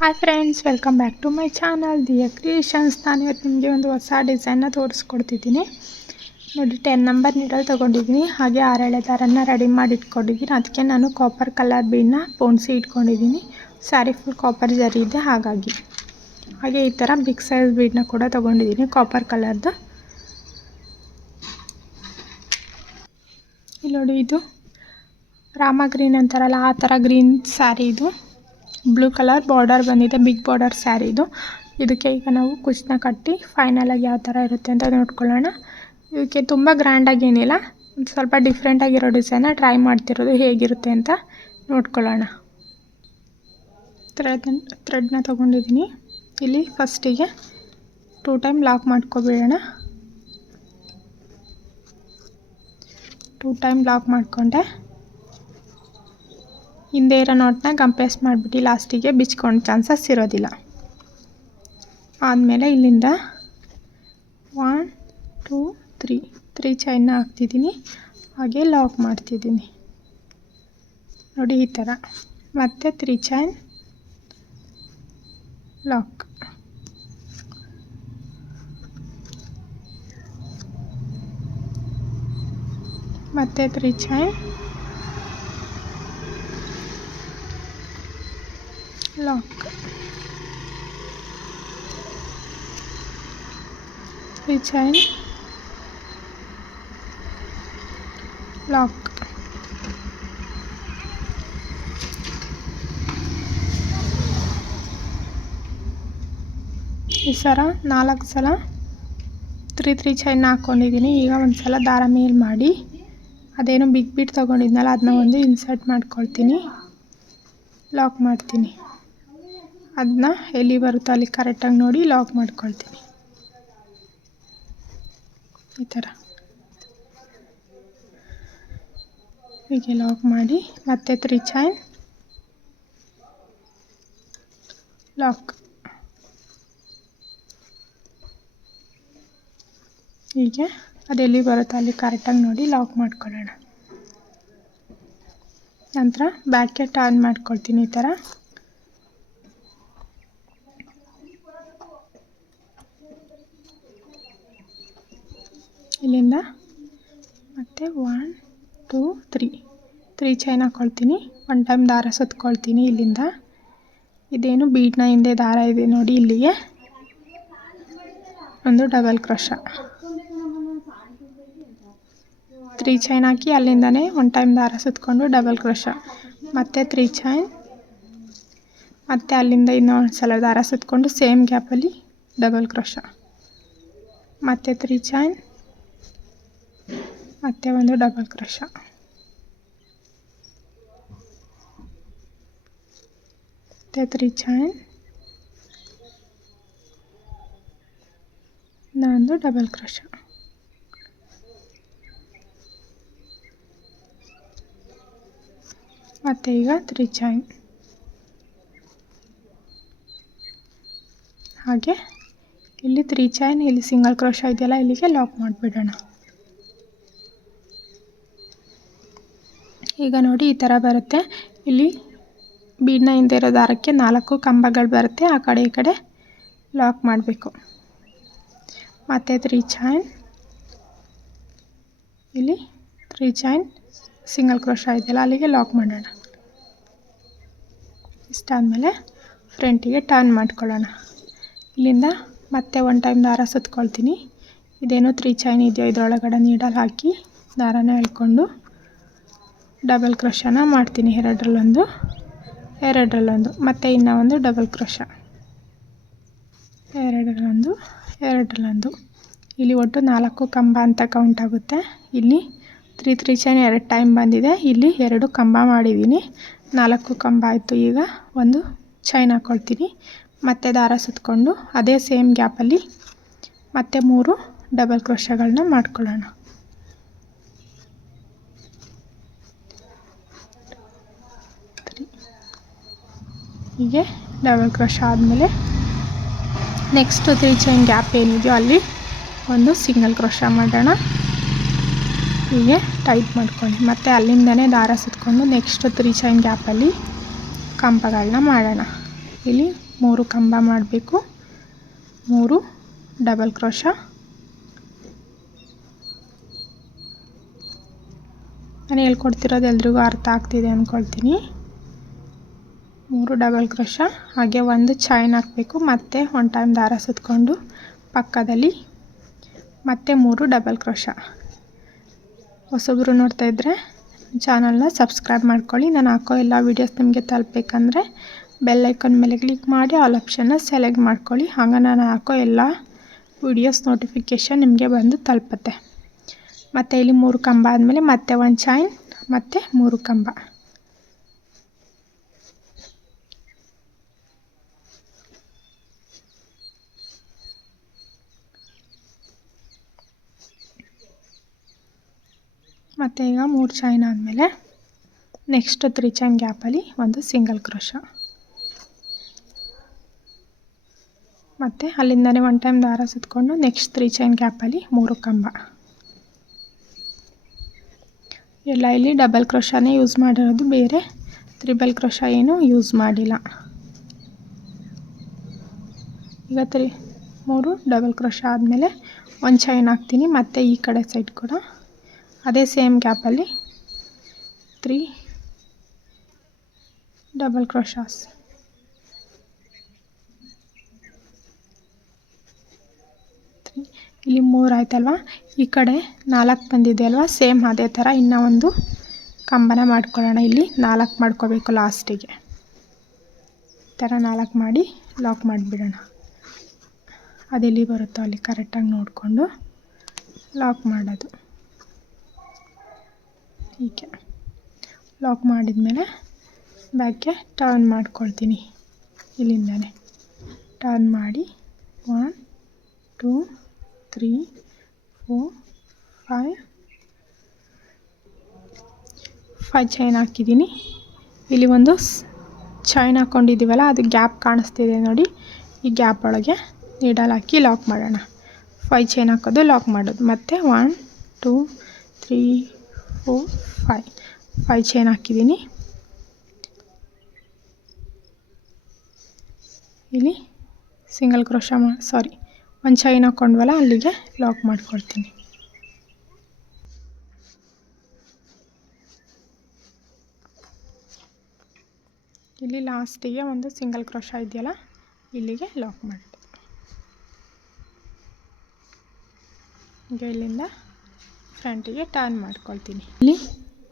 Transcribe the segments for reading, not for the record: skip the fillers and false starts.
Hi friends, welcome back to my channel Diya creations. ನಾನು ಇವತ್ತು ನಿಮಗೆ ಒಂದು ಹೊಸ ಡಿಸೈನ್ನ ತೋರಿಸ್ಕೊಡ್ತಿದ್ದೀನಿ. ನೋಡಿ, 10 ನಂಬರ್ ನೀಡಲ್ ತೊಗೊಂಡಿದ್ದೀನಿ. ಹಾಗೆ 6 ಎಳೆ ದಾರನ ರೆಡಿ ಮಾಡಿ ಇಟ್ಕೊಂಡಿದ್ದೀನಿ. ಅದಕ್ಕೆ ನಾನು ಕಾಪರ್ ಕಲರ್ ಬೀಡನ್ನ ಪೋಣಿಸಿ ಇಟ್ಕೊಂಡಿದ್ದೀನಿ. ಸ್ಯಾರಿ ಫುಲ್ ಕಾಪರ್ ಜರಿ ಇದೆ ಹಾಗಾಗಿ. ಹಾಗೆ ಈ ಥರ ಬಿಗ್ ಸೈಜ್ ಬೀಡನ್ನ ಕೂಡ ತೊಗೊಂಡಿದ್ದೀನಿ ಕಾಪರ್ ಕಲರ್ದು. ಇಲ್ಲಿ ನೋಡಿ, ಇದು ರಾಮ ಗ್ರೀನ್ ಅಂತಾರಲ್ಲ ಆ ಥರ ಗ್ರೀನ್ ಸ್ಯಾರಿ ಇದು. ಬ್ಲೂ ಕಲರ್ ಬಾರ್ಡರ್ ಬಂದಿದೆ, ಬಿಗ್ ಬಾರ್ಡರ್ ಸ್ಯಾರಿ ಇದು. ಇದಕ್ಕೆ ಈಗ ನಾವು ಕುಚ್ಚನ್ನ ಕಟ್ಟಿ ಫೈನಲಾಗಿ ಯಾವ ಥರ ಇರುತ್ತೆ ಅಂತ ನೋಡ್ಕೊಳ್ಳೋಣ. ಇದಕ್ಕೆ ತುಂಬ ಗ್ರ್ಯಾಂಡಾಗಿ ಏನಿಲ್ಲ, ಒಂದು ಸ್ವಲ್ಪ ಡಿಫ್ರೆಂಟಾಗಿರೋ ಡಿಸೈನ್ನ ಟ್ರೈ ಮಾಡ್ತಿರೋದು. ಹೇಗಿರುತ್ತೆ ಅಂತ ನೋಡ್ಕೊಳ್ಳೋಣ. ಥ್ರೆಡ್ನ ತೊಗೊಂಡಿದ್ದೀನಿ. ಇಲ್ಲಿ ಫಸ್ಟಿಗೆ 2 ಟೈಮ್ ಲಾಕ್ ಮಾಡ್ಕೊಬಿಡೋಣ. 2 ಟೈಮ್ ಲಾಕ್ ಮಾಡಿಕೊಂಡೆ. ಹಿಂದೆ ಇರೋ ನಾಟ್ನ ಕಂಪ್ರೆಸ್ ಮಾಡಿಬಿಟ್ಟು ಲಾಸ್ಟಿಗೆ ಬಿಚ್ಕೊಂಡು ಚಾನ್ಸಸ್ ಇರೋದಿಲ್ಲ. ಆದಮೇಲೆ ಇಲ್ಲಿಂದ 1 2 3 ಚೈನ್ನ ಹಾಕ್ತಿದ್ದೀನಿ. ಹಾಗೆ ಲಾಕ್ ಮಾಡ್ತಿದ್ದೀನಿ. ನೋಡಿ ಈ ಥರ. ಮತ್ತು 3 ಚೈನ್ ಲಾಕ್. ಮತ್ತು 3 ಚೈನ್ ಲಾಕ್. 3 chain lock. ಈ ಸಲ 4 ಸಲ 3 ಚೈನ್ ಹಾಕ್ಕೊಂಡಿದ್ದೀನಿ. ಈಗ ಒಂದು ಸಲ ದಾರ ಮೇಲ್ ಮಾಡಿ ಅದೇನು ಬಿಗ್ ಬೀಟ್ ತೊಗೊಂಡಿದ್ನಲ್ಲ ಅದನ್ನ ಒಂದು ಇನ್ಸರ್ಟ್ ಮಾಡ್ಕೊಳ್ತೀನಿ. ಲಾಕ್ ಮಾಡ್ತೀನಿ. ಅದನ್ನ ಎಲ್ಲಿ ಬರುತ್ತೋ ಅಲ್ಲಿ ಕರೆಕ್ಟಾಗಿ ನೋಡಿ ಲಾಕ್ ಮಾಡ್ಕೊಳ್ತೀನಿ. ಈ ಥರ ಹೀಗೆ ಲಾಕ್ ಮಾಡಿ ಮತ್ತೆ 3 ಚೈನ್ ಲಾಕ್. ಹೀಗೆ ಅದೆಲ್ಲಿ ಬರುತ್ತೋ ಅಲ್ಲಿ ಕರೆಕ್ಟಾಗಿ ನೋಡಿ ಲಾಕ್ ಮಾಡ್ಕೊಳ್ಳೋಣ. ನಂತರ ಬ್ಯಾಕ್ಗೆ ಟರ್ನ್ ಮಾಡ್ಕೊಳ್ತೀನಿ. ಈ ಥರ ಇಲ್ಲಿಂದ ಮತ್ತೆ 1 2 3 ಚೈನ್ ಹಾಕ್ಕೊಳ್ತೀನಿ. 1 ಟೈಮ್ ದಾರ ಸುತ್ಕೊಳ್ತೀನಿ. ಇಲ್ಲಿಂದ ಇದೇನು ಬೀಡ್ನ ಹಿಂದೆ ದಾರ ಇದೆ ನೋಡಿ, ಇಲ್ಲಿಗೆ ಒಂದು ಡಬಲ್ ಕ್ರೋಶ. 3 ಚೈನ್ ಹಾಕಿ ಅಲ್ಲಿಂದನೇ 1 ಟೈಮ್ ದಾರ ಸುತ್ಕೊಂಡು ಡಬಲ್ ಕ್ರೋಶ. ಮತ್ತು 3 ಚೈನ್. ಮತ್ತು ಅಲ್ಲಿಂದ ಇನ್ನೊಂದು ಸಲ ದಾರ ಸುತ್ಕೊಂಡು ಸೇಮ್ ಗ್ಯಾಪಲ್ಲಿ ಡಬಲ್ ಕ್ರೋಶ. ಮತ್ತು 3 ಚೈನ್ ಮತ್ತೆ ಒಂದು ಡಬಲ್ ಕ್ರೋಶ. ಮತ್ತು 3 ಚೈನ್ ಇನ್ನೊಂದು ಡಬಲ್ ಕ್ರೋಶ. ಮತ್ತು ಈಗ 3 ಚೈನ್. ಹಾಗೆ ಇಲ್ಲಿ 3 ಚೈನ್, ಇಲ್ಲಿ ಸಿಂಗಲ್ ಕ್ರೋಶ ಇದೆಯಲ್ಲ ಇಲ್ಲಿಗೆ ಲಾಕ್ ಮಾಡಿಬಿಡೋಣ. ಈಗ ನೋಡಿ ಈ ಥರ ಬರುತ್ತೆ. ಇಲ್ಲಿ ಬೀಡ್ನ ಹಿಂದೆ ಇರೋ ದಾರಕ್ಕೆ 4 ಕಂಬಗಳು ಬರುತ್ತೆ. ಆ ಕಡೆ ಈ ಕಡೆ ಲಾಕ್ ಮಾಡಬೇಕು. ಮತ್ತು 3 ಚೈನ್, ಇಲ್ಲಿ 3 ಚೈನ್ ಸಿಂಗಲ್ ಕ್ರೋಶ ಇದೆಯಲ್ಲ ಅಲ್ಲಿಗೆ ಲಾಕ್ ಮಾಡೋಣ. ಇಷ್ಟಾದಮೇಲೆ ಫ್ರಂಟಿಗೆ ಟರ್ನ್ ಮಾಡ್ಕೊಳ್ಳೋಣ. ಇಲ್ಲಿಂದ ಮತ್ತೆ 1 ಟೈಮ್ ದಾರ ಸುತ್ಕೊಳ್ತೀನಿ. ಇದೇನು 3 ಚೈನ್ ಇದೆಯೋ ಇದರೊಳಗಡೆ ನೀಡಲ್ ಹಾಕಿ ದಾರನ ಎಳ್ಕೊಂಡು ಡಬಲ್ ಕ್ರೋಶನ ಮಾಡ್ತೀನಿ. ಎರಡರಲ್ಲೊಂದು ಮತ್ತು ಇನ್ನೂ ಒಂದು ಡಬಲ್ ಕ್ರೋಶ. ಎರಡರಲ್ಲೊಂದು. ಇಲ್ಲಿ ಒಟ್ಟು 4 ಕಂಬ ಅಂತ ಕೌಂಟ್ ಆಗುತ್ತೆ. ಇಲ್ಲಿ 3 ಚೈನ್ 2 ಟೈಮ್ ಬಂದಿದೆ. ಇಲ್ಲಿ 2 ಕಂಬ ಮಾಡಿದ್ದೀನಿ. 4 ಕಂಬ ಆಯಿತು. ಈಗ ಒಂದು ಚೈನ್ ಹಾಕ್ಕೊಳ್ತೀನಿ. ಮತ್ತೆ ದಾರ ಸುತ್ಕೊಂಡು ಅದೇ ಸೇಮ್ ಗ್ಯಾಪಲ್ಲಿ ಮತ್ತೆ 3 ಡಬಲ್ ಕ್ರೋಶಗಳನ್ನ ಮಾಡ್ಕೊಳ್ಳೋಣ. ಹೀಗೆ ಡಬಲ್ ಕ್ರೋಶ ಆದಮೇಲೆ ನೆಕ್ಸ್ಟು 3 ಚೈನ್ ಗ್ಯಾಪ್ ಏನಿದೆಯೋ ಅಲ್ಲಿ ಒಂದು ಸಿಂಗಲ್ ಕ್ರೋಶ ಮಾಡೋಣ. ಹೀಗೆ ಟೈಟ್ ಮಾಡ್ಕೊಳ್ಳಿ. ಮತ್ತು ಅಲ್ಲಿಂದನೇ ದಾರ ಸುತ್ಕೊಂಡು ನೆಕ್ಸ್ಟ್ 3 ಚೈನ್ ಗ್ಯಾಪಲ್ಲಿ ಕಂಬಗಳನ್ನ ಮಾಡೋಣ. ಇಲ್ಲಿ 3 ಕಂಬ ಮಾಡಬೇಕು, 3 ಡಬಲ್ ಕ್ರೋಶಾ. ನಾನು ಹೇಳ್ಕೊಡ್ತಿರೋದು ಎಲ್ರಿಗೂ ಅರ್ಥ ಆಗ್ತಿದೆ ಅಂದ್ಕೊಳ್ತೀನಿ. 3 ಡಬಲ್ ಕ್ರೋಶಾ, ಹಾಗೆ ಒಂದು ಚೈನ್ ಹಾಕಬೇಕು, ಮತ್ತೆ ಒಂದು ಟೈಮ್ ದಾರ ಸುತ್ತಕೊಂಡು ಪಕ್ಕದಲ್ಲಿ ಮತ್ತೆ 3 ಡಬಲ್ ಕ್ರೋಶಾ. ಹೊಸಬ್ರು ನೋಡ್ತಾ ಇದ್ದರೆ ಚಾನಲ್ನ ಸಬ್ಸ್ಕ್ರೈಬ್ ಮಾಡ್ಕೊಳ್ಳಿ. ನಾನು ಹಾಕೋ ಎಲ್ಲ ವೀಡಿಯೋಸ್ ನಿಮಗೆ ತಲುಪಬೇಕಂದ್ರೆ ಬೆಲ್ ಐಕಾನ್ ಮೇಲೆ ಕ್ಲಿಕ್ ಮಾಡಿ ಆಲ್ ಆಪ್ಷನ್ನ ಸೆಲೆಕ್ಟ್ ಮಾಡ್ಕೊಳ್ಳಿ. ಆಗ ನಾನು ಹಾಕೋ ಎಲ್ಲ ವೀಡಿಯೋಸ್ ನೋಟಿಫಿಕೇಷನ್ ನಿಮಗೆ ಬಂದು ತಲುಪುತ್ತೆ. ಮತ್ತು ಇಲ್ಲಿ 3 ಕಂಬ ಆದಮೇಲೆ ಮತ್ತೆ ಒಂದು ಚೈನ್ ಮತ್ತು 3 ಕಂಬ. ಮತ್ತು ಈಗ 3 ಚೈನ್ ಆದಮೇಲೆ ನೆಕ್ಸ್ಟ್ 3 ಚೈನ್ ಗ್ಯಾಪಲ್ಲಿ ಒಂದು ಸಿಂಗಲ್ ಕ್ರೋಶಾ. ಮತ್ತು ಅಲ್ಲಿಂದನೇ ಒಂದು ಟೈಮ್ ದಾರ ಸುತ್ತಕೊಂಡು ನೆಕ್ಸ್ಟ್ 3 ಚೈನ್ ಗ್ಯಾಪಲ್ಲಿ 3 ಕಂಬ. ಎಲ್ಲ ಇಲ್ಲಿ ಡಬಲ್ ಕ್ರೋಶಾನೇ ಯೂಸ್ ಮಾಡಿರೋದು, ಬೇರೆ ತ್ರಿಬಲ್ ಕ್ರೋಶಾ ಏನು ಯೂಸ್ ಮಾಡಿಲ್ಲ. ಈಗ 3 ಡಬಲ್ ಕ್ರೋಶಾ ಆದಮೇಲೆ ಒಂದು ಚೈನ್ ಹಾಕ್ತೀನಿ. ಮತ್ತು ಈ ಕಡೆ ಸೈಡ್ ಕೂಡ ಅದೇ ಸೇಮ್ ಗ್ಯಾಪಲ್ಲಿ 3 ಡಬಲ್ ಕ್ರೋಶಾಸ್. ಇಲ್ಲಿ 3 ಆಯ್ತಲ್ವ, ಈ ಕಡೆ 4 ಬಂದಿದೆ ಅಲ್ವಾ, ಸೇಮ್ ಅದೇ ಥರ ಇನ್ನೂ ಒಂದು ಕಂಬನ ಮಾಡ್ಕೊಳ್ಳೋಣ. ಇಲ್ಲಿ 4 ಮಾಡ್ಕೋಬೇಕು ಲಾಸ್ಟಿಗೆ. ಈ ಥರ 4 ಮಾಡಿ ಲಾಕ್ ಮಾಡಿಬಿಡೋಣ. ಅದೆಲ್ಲಿ ಬರುತ್ತೋ ಅಲ್ಲಿ ಕರೆಕ್ಟಾಗಿ ನೋಡಿಕೊಂಡು ಲಾಕ್ ಮಾಡೋದು. ಹೀಗೆ ಲಾಕ್ ಮಾಡಿದ್ಮೇಲೆ ಬ್ಯಾಗ್ಗೆ ಟರ್ನ್ ಮಾಡ್ಕೊಳ್ತೀನಿ. ಇಲ್ಲಿಂದನೇ ಟರ್ನ್ ಮಾಡಿ 1 2 3 4 5 ಚೈನ್ ಹಾಕಿದ್ದೀನಿ. ಇಲ್ಲಿ ಒಂದು ಚೈನ್ ಹಾಕ್ಕೊಂಡಿದ್ದೀವಲ್ಲ, ಅದು ಗ್ಯಾಪ್ ಕಾಣಿಸ್ತಿದೆ ನೋಡಿ. ಈ ಗ್ಯಾಪ್ ಒಳಗೆ ನೀಡಲ್ ಹಾಕಿ ಲಾಕ್ ಮಾಡೋಣ. 5 ಚೈನ್ ಹಾಕೋದು, ಲಾಕ್ ಮಾಡೋದು. ಮತ್ತು 1 2 3 4 5 ಚೈನ್ ಹಾಕಿದ್ದೀನಿ. ಇಲ್ಲಿ ಸಿಂಗಲ್ ಕ್ರೋಶಾ ಒಂದು ಚೈನ್ ಹಾಕ್ಕೊಂಡ್ವಲ್ಲ, ಅಲ್ಲಿಗೆ ಲಾಕ್ ಮಾಡ್ಕೊಳ್ತೀನಿ. ಇಲ್ಲಿ ಲಾಸ್ಟಿಗೆ ಒಂದು ಸಿಂಗಲ್ ಕ್ರೋಶಾ ಇದೆಯಲ್ಲ, ಇಲ್ಲಿಗೆ ಲಾಕ್ ಮಾಡಿ. ಈಗ ಇಲ್ಲಿಂದ ಫ್ರಂಟಿಗೆ ಟರ್ನ್ ಮಾಡ್ಕೊಳ್ತೀನಿ. ಇಲ್ಲಿ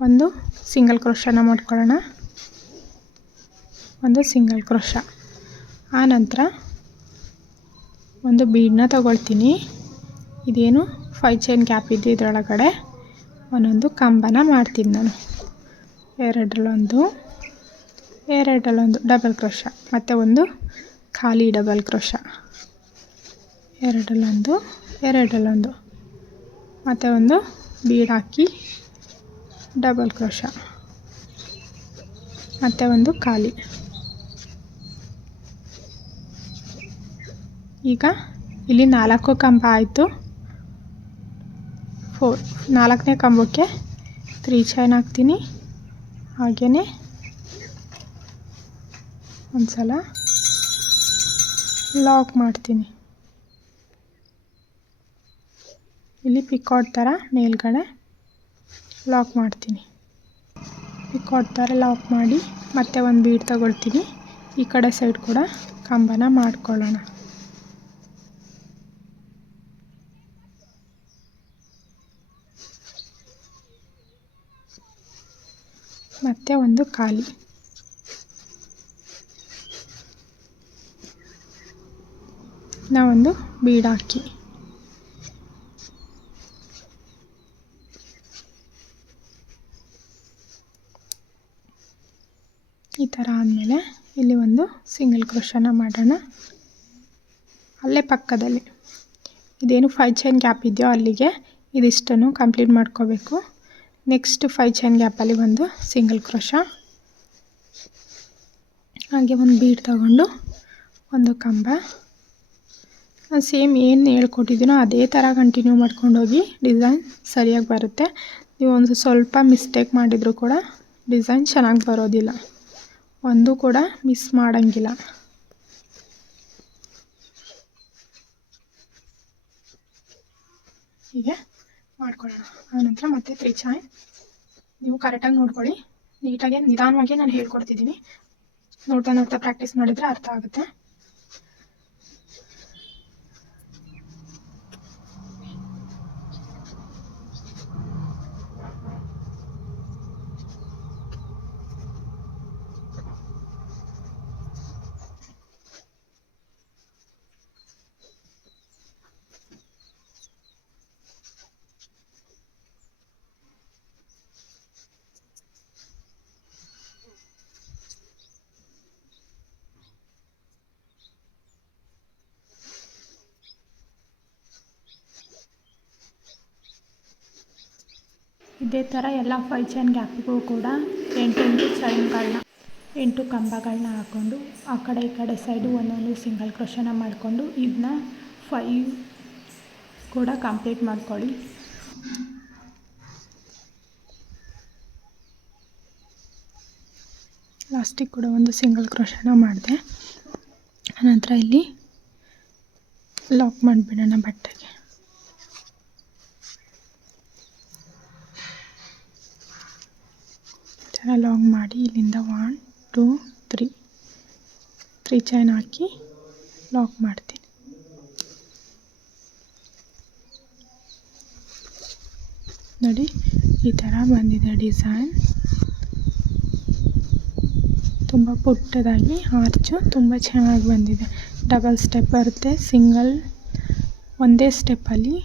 ಒಂದು ಸಿಂಗಲ್ ಕ್ರೋಶಾನ ಮಾಡ್ಕೊಳ್ಳೋಣ, ಒಂದು ಸಿಂಗಲ್ ಕ್ರೋಶಾ. ಆ ನಂತರ ಒಂದು ಬೀಡನ್ನ ತಗೊಳ್ತೀನಿ. ಇದೇನು 5 ಚೈನ್ ಗ್ಯಾಪ್ ಇದೆ, ಇದರೊಳಗಡೆ ಒಂದೊಂದು ಕಂಬನ ಮಾಡ್ತೀನಿ ನಾನು. ಎರಡರಲ್ಲೊಂದು ಡಬಲ್ ಕ್ರೋಶಾ, ಮತ್ತು ಒಂದು ಖಾಲಿ ಡಬಲ್ ಕ್ರೋಶಾ. ಎರಡರಲ್ಲೊಂದು ಮತ್ತು ಒಂದು ಬೀಡ್ ಹಾಕಿ ಡಬಲ್ ಕ್ರೋಶಾ, ಮತ್ತು ಒಂದು ಖಾಲಿ. ಈಗ ಇಲ್ಲಿ 4 ಕಂಬ ಆಯಿತು. 4ನೇ ಕಂಬಕ್ಕೆ 3 ಚೈನ್ ಹಾಕ್ತೀನಿ. ಹಾಗೆಯೇ ಒಂದು ಸಲ ಲಾಕ್ ಮಾಡ್ತೀನಿ. ಇಲ್ಲಿ ಪಿಕಾಟ್ ಥರ ಮೇಲ್ಗಡೆ ಲಾಕ್ ಮಾಡ್ತೀನಿ. ಪಿಕಾಟ್ ಥರ ಲಾಕ್ ಮಾಡಿ ಮತ್ತೆ ಒಂದು ಬೀಡ್ ತಗೊಳ್ತೀನಿ. ಈ ಕಡೆ ಸೈಡ್ ಕೂಡ ಕಂಬನ ಮಾಡ್ಕೊಳ್ಳೋಣ. ಮತ್ತು ಒಂದು ಖಾಲಿ. ನಾವೊಂದು ಬೀಡ್ ಹಾಕಿ ಈ ಥರ ಆದಮೇಲೆ ಇಲ್ಲಿ ಒಂದು ಸಿಂಗಲ್ ಕ್ರೋಶಾನ ಮಾಡೋಣ. ಅಲ್ಲೇ ಪಕ್ಕದಲ್ಲಿ ಇದೇನು 5 ಚೈನ್ ಗ್ಯಾಪ್ ಇದೆಯೋ ಅಲ್ಲಿಗೆ ಇದಿಷ್ಟನ್ನು ಕಂಪ್ಲೀಟ್ ಮಾಡ್ಕೋಬೇಕು. ನೆಕ್ಸ್ಟ್ 5 ಚೈನ್ ಗ್ಯಾಪಲ್ಲಿ ಒಂದು ಸಿಂಗಲ್ ಕ್ರೋಶಾ, ಹಾಗೆ ಒಂದು ಬೀಡ್ ತಗೊಂಡು ಒಂದು ಕಂಬ. ನಾನು ಸೇಮ್ ಏನು ಹೇಳ್ಕೊಟ್ಟಿದ್ದೀನೋ ಅದೇ ಥರ ಕಂಟಿನ್ಯೂ ಮಾಡ್ಕೊಂಡೋಗಿ ಡಿಸೈನ್ ಸರಿಯಾಗಿ ಬರುತ್ತೆ. ನೀವು ಒಂದು ಸ್ವಲ್ಪ ಮಿಸ್ಟೇಕ್ ಮಾಡಿದರೂ ಕೂಡ ಡಿಸೈನ್ ಚೆನ್ನಾಗಿ ಬರೋದಿಲ್ಲ, ಒಂದು ಕೂಡ ಮಿಸ್ ಮಾಡೋಂಗಿಲ್ಲ. ಹೀಗೆ ಮಾಡ್ಕೊಳ್ಳೋಣ. ಆನಂತರ ಮತ್ತೆ 3 ಚೈನ್ ನೀವು ಕರೆಕ್ಟಾಗಿ ನೋಡ್ಕೊಳ್ಳಿ. ನೀಟಾಗಿ ನಿಧಾನವಾಗಿ ನಾನು ಹೇಳ್ಕೊಡ್ತಿದ್ದೀನಿ. ನೋಡ್ತಾ ನೋಡ್ತಾ ಪ್ರಾಕ್ಟೀಸ್ ಮಾಡಿದರೆ ಅರ್ಥ ಆಗುತ್ತೆ. ಇದೇ ಥರ ಎಲ್ಲ 5 ಚೈನ್ ಗ್ಯಾಪಿಗೂ ಕೂಡ 8 ಚೈನ್ಗಳನ್ನ 8 ಕಂಬಗಳನ್ನ ಹಾಕ್ಕೊಂಡು ಆ ಕಡೆ ಈ ಕಡೆ ಸೈಡು ಒಂದೊಂದು ಸಿಂಗಲ್ ಕ್ರೋಶನ ಮಾಡಿಕೊಂಡು ಇದನ್ನ 5 ಕೂಡ ಕಂಪ್ಲೀಟ್ ಮಾಡ್ಕೊಳ್ಳಿ. ಲಾಸ್ಟಿಗೆ ಕೂಡ ಒಂದು ಸಿಂಗಲ್ ಕ್ರೋಶನ ಮಾಡಿದೆ. ಆನಂತರ ಇಲ್ಲಿ ಲಾಕ್ ಮಾಡಿಬಿಡೋಣ ಬಟ್ಟೆಗೆ. ಲಾಂಗ್ ಮಾಡಿ ಇಲ್ಲಿಂದ 1 2 3 ಚೈನ್ ಹಾಕಿ ಲಾಕ್ ಮಾಡ್ತೀನಿ. ನೋಡಿ ಈ ಥರ ಬಂದಿದೆ ಡಿಸೈನ್. ತುಂಬ ಪುಟ್ಟದಾಗಿ ಆರ್ಚು ತುಂಬ ಚೆನ್ನಾಗಿ ಬಂದಿದೆ. ಡಬಲ್ ಸ್ಟೆಪ್ ಬರುತ್ತೆ. ಸಿಂಗಲ್ ಒಂದೇ ಸ್ಟೆಪ್ಪಲ್ಲಿ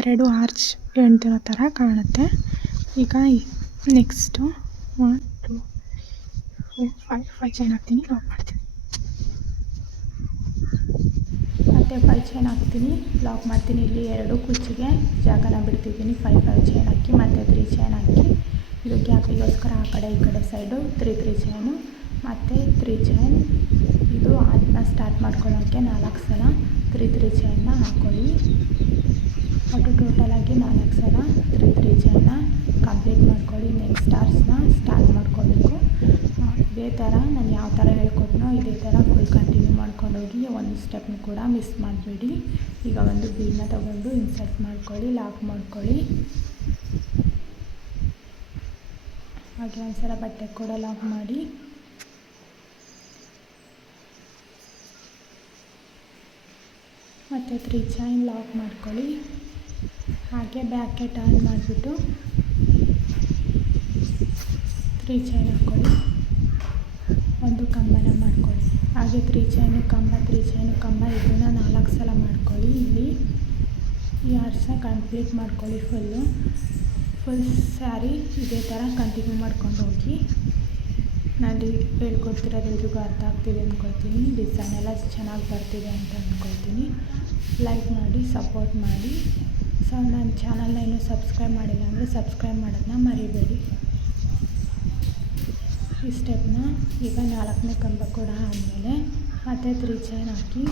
2 ಆರ್ಚ್ ಎಣ್ದಿರೋ ಥರ ಕಾಣುತ್ತೆ. ಈಗ ನೆಕ್ಸ್ಟು 1 2 4 5 ಚೈನ್ ಹಾಕ್ತೀನಿ, ಲಾಕ್ ಮಾಡ್ತೀನಿ. ಮತ್ತು 5 ಚೈನ್ ಹಾಕ್ತೀನಿ, ಲಾಕ್ ಮಾಡ್ತೀನಿ. ಇಲ್ಲಿ 2 ಕುಚ್ಚಿಗೆ ಜಾಗನ ಬಿಡ್ತಿದ್ದೀನಿ. 5 ಚೈನ್ ಹಾಕಿ ಮತ್ತು 3 ಚೈನ್ ಹಾಕಿ ಇದು ಗ್ಯಾಪಿಗೋಸ್ಕರ ಆ ಕಡೆ ಈ ಕಡೆ ಸೈಡು 3 ಚೈನು ಮತ್ತು 3 ಚೈನ್. ಇದು ಅದನ್ನ ಸ್ಟಾರ್ಟ್ ಮಾಡ್ಕೊಳ್ಳೋಕ್ಕೆ 4 ಸಲ 3 ಚೈನ್ನ ಹಾಕ್ಕೊಳ್ಳಿ. ಒಟ್ಟು ಟೋಟಲಾಗಿ 4 ಸಲ 3 ಚೈನ್ನ ಕಂಪ್ಲೀಟ್ ಮಾಡ್ಕೊಳ್ಳಿ. ನೆಕ್ಸ್ಟ್ ಆರ್ಸ್ನ ಸ್ಟಾರ್ಟ್ ಮಾಡ್ಕೋಬೇಕು. ಇದೇ ಥರ ನಾನು ಯಾವ ಥರ ಹೇಳ್ಕೊಟ್ನೋ ಇದೇ ಥರ ಫುಲ್ ಕಂಟಿನ್ಯೂ ಮಾಡ್ಕೊಂಡೋಗಿ ಒಂದು ಸ್ಟೆಪ್ನ ಕೂಡ ಮಿಸ್ ಮಾಡಬೇಡಿ. ಈಗ ಒಂದು ಬೀಡನ್ನ ತಗೊಂಡು ಇನ್ಸರ್ಟ್ ಮಾಡ್ಕೊಳ್ಳಿ, ಲಾಕ್ ಮಾಡ್ಕೊಳ್ಳಿ. ಹಾಗೆ ಒಂದ್ಸಲ ಬಟ್ಟೆ ಕೂಡ ಲಾಕ್ ಮಾಡಿ ಮತ್ತು 3 ಚೈನ್ ಲಾಕ್ ಮಾಡ್ಕೊಳ್ಳಿ. ಹಾಗೆ ಬ್ಯಾಕ್ಗೆ ಟರ್ನ್ ಮಾಡಿಬಿಟ್ಟು 3 ಚೈನ್ ಹಾಕ್ಕೊಳ್ಳಿ, ಒಂದು ಕಂಬನ ಮಾಡ್ಕೊಳ್ಳಿ. ಹಾಗೆ 3 ಚೈನು ಕಂಬ 3 ಚೈನು ಕಂಬ ಇದನ್ನು 4 ಸಲ ಮಾಡ್ಕೊಳ್ಳಿ. ಇಲ್ಲಿ ಈ ಆರ್ಚನ್ನ ಕಂಪ್ಲೀಟ್ ಮಾಡ್ಕೊಳ್ಳಿ. ಫುಲ್ ಸ್ಯಾರಿ ಇದೇ ಥರ ಕಂಟಿನ್ಯೂ ಮಾಡ್ಕೊಂಡು ಹೋಗಿ. ನಾನು ಹೇಳ್ಕೊಡ್ತಿರೋದು ಎಲ್ರಿಗೂ ಅರ್ಥ ಆಗ್ತಿದೆ ಅಂದ್ಕೊಳ್ತೀನಿ. ಡಿಸೈನ್ ಎಲ್ಲ ಚೆನ್ನಾಗಿ ಬರ್ತಿದೆ ಅಂತ ಅಂದ್ಕೊಳ್ತೀನಿ. ಲೈಕ್ ಮಾಡಿ, ಸಪೋರ್ಟ್ ಮಾಡಿ. ಸೊ ನನ್ನ ಚಾನಲ್ನ ಇನ್ನೂ ಸಬ್ಸ್ಕ್ರೈಬ್ ಮಾಡಿಲ್ಲ ಅಂದರೆ ಸಬ್ಸ್ಕ್ರೈಬ್ ಮಾಡೋದನ್ನ ಮರಿಬೇಡಿ. ಈ ಸ್ಟೆಪ್ನ ಈಗ 4ನೇ ಕಂಬ ಕೂಡ ಆದಮೇಲೆ ಮತ್ತೆ 3 ಚೈನ್ ಹಾಕಿ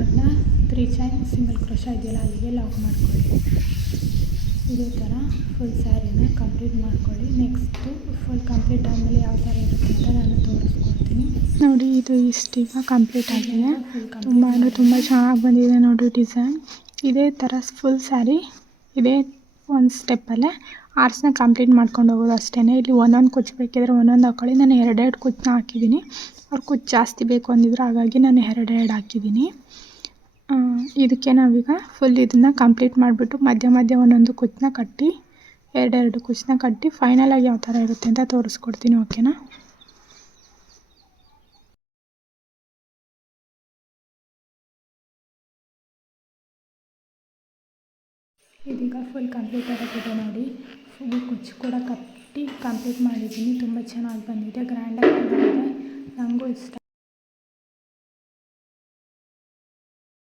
ಅದನ್ನ 3 ಚೈನ್ ಸಿಂಗಲ್ ಕ್ರೋಶ ಇದೆಯಲ್ಲ ಅಲ್ಲಿಗೆ ಲಾಕ್ ಮಾಡ್ಕೊಳ್ಳಿ. ಇದೇ ಥರ ಫುಲ್ ಸ್ಯಾರಿನ ಕಂಪ್ಲೀಟ್ ಮಾಡ್ಕೊಳ್ಳಿ. ನೆಕ್ಸ್ಟು ಫುಲ್ ಕಂಪ್ಲೀಟ್ ಆದಮೇಲೆ ಯಾವ ಥರ ಇರುತ್ತೆ ಅಂತ ನಾನು ತೋರಿಸ್ಕೊಡ್ತೀನಿ. ನೋಡಿ ಇದು ಇಷ್ಟೀಗ ಕಂಪ್ಲೀಟ್ ಆಗಿದೆ. ತುಂಬ ಅಂದರೆ ತುಂಬ ಚೆನ್ನಾಗಿ ಬಂದಿದೆ ನೋಡಿ ಡಿಸೈನ್. ಇದೇ ಥರ ಫುಲ್ ಸ್ಯಾರಿ ಇದೇ ಒಂದು ಸ್ಟೆಪ್ಪಲ್ಲೇ ಆರ್ಸ್ನ ಕಂಪ್ಲೀಟ್ ಮಾಡ್ಕೊಂಡು ಹೋಗೋದು ಅಷ್ಟೇ. ಇಲ್ಲಿ ಒಂದೊಂದು ಕುಚ್ಚು ಬೇಕಿದ್ರೆ ಒಂದೊಂದು ಹಾಕ್ಕೊಳ್ಳಿ. ನಾನು 2 ಕುಚ್ಚನ್ನ ಹಾಕಿದ್ದೀನಿ. ಅವ್ರು ಕುಚ್ಚು ಜಾಸ್ತಿ ಬೇಕು ಅಂದಿದ್ರು, ಹಾಗಾಗಿ ನಾನು 2 ಹಾಕಿದ್ದೀನಿ. ಇದಕ್ಕೆ ನಾವೀಗ ಫುಲ್ ಇದನ್ನು ಕಂಪ್ಲೀಟ್ ಮಾಡಿಬಿಟ್ಟು ಮಧ್ಯ ಮಧ್ಯ ಒಂದೊಂದು ಕುಚ್ಚನ್ನ ಕಟ್ಟಿ 2 ಕುಚ್ಚನ್ನ ಕಟ್ಟಿ ಫೈನಲಾಗಿ ಯಾವ ಥರ ಇರುತ್ತೆ ಅಂತ ತೋರಿಸ್ಕೊಡ್ತೀನಿ. ಓಕೆನಾ? ಇದೀಗ ಫುಲ್ ಕಂಪ್ಲೀಟ್ ಆಗಿದೆ ನೋಡಿ. ಫುಲ್ ಕುಚ್ಚು ಕೂಡ ಕಟ್ಟಿ ಕಂಪ್ಲೀಟ್ ಮಾಡಿದ್ದೀನಿ. ತುಂಬ ಚೆನ್ನಾಗಿ ಬಂದಿದೆ, ಗ್ರ್ಯಾಂಡಾಗಿ ಕೂಡ ಇದೆ. ನನಗೂ ಇಷ್ಟ.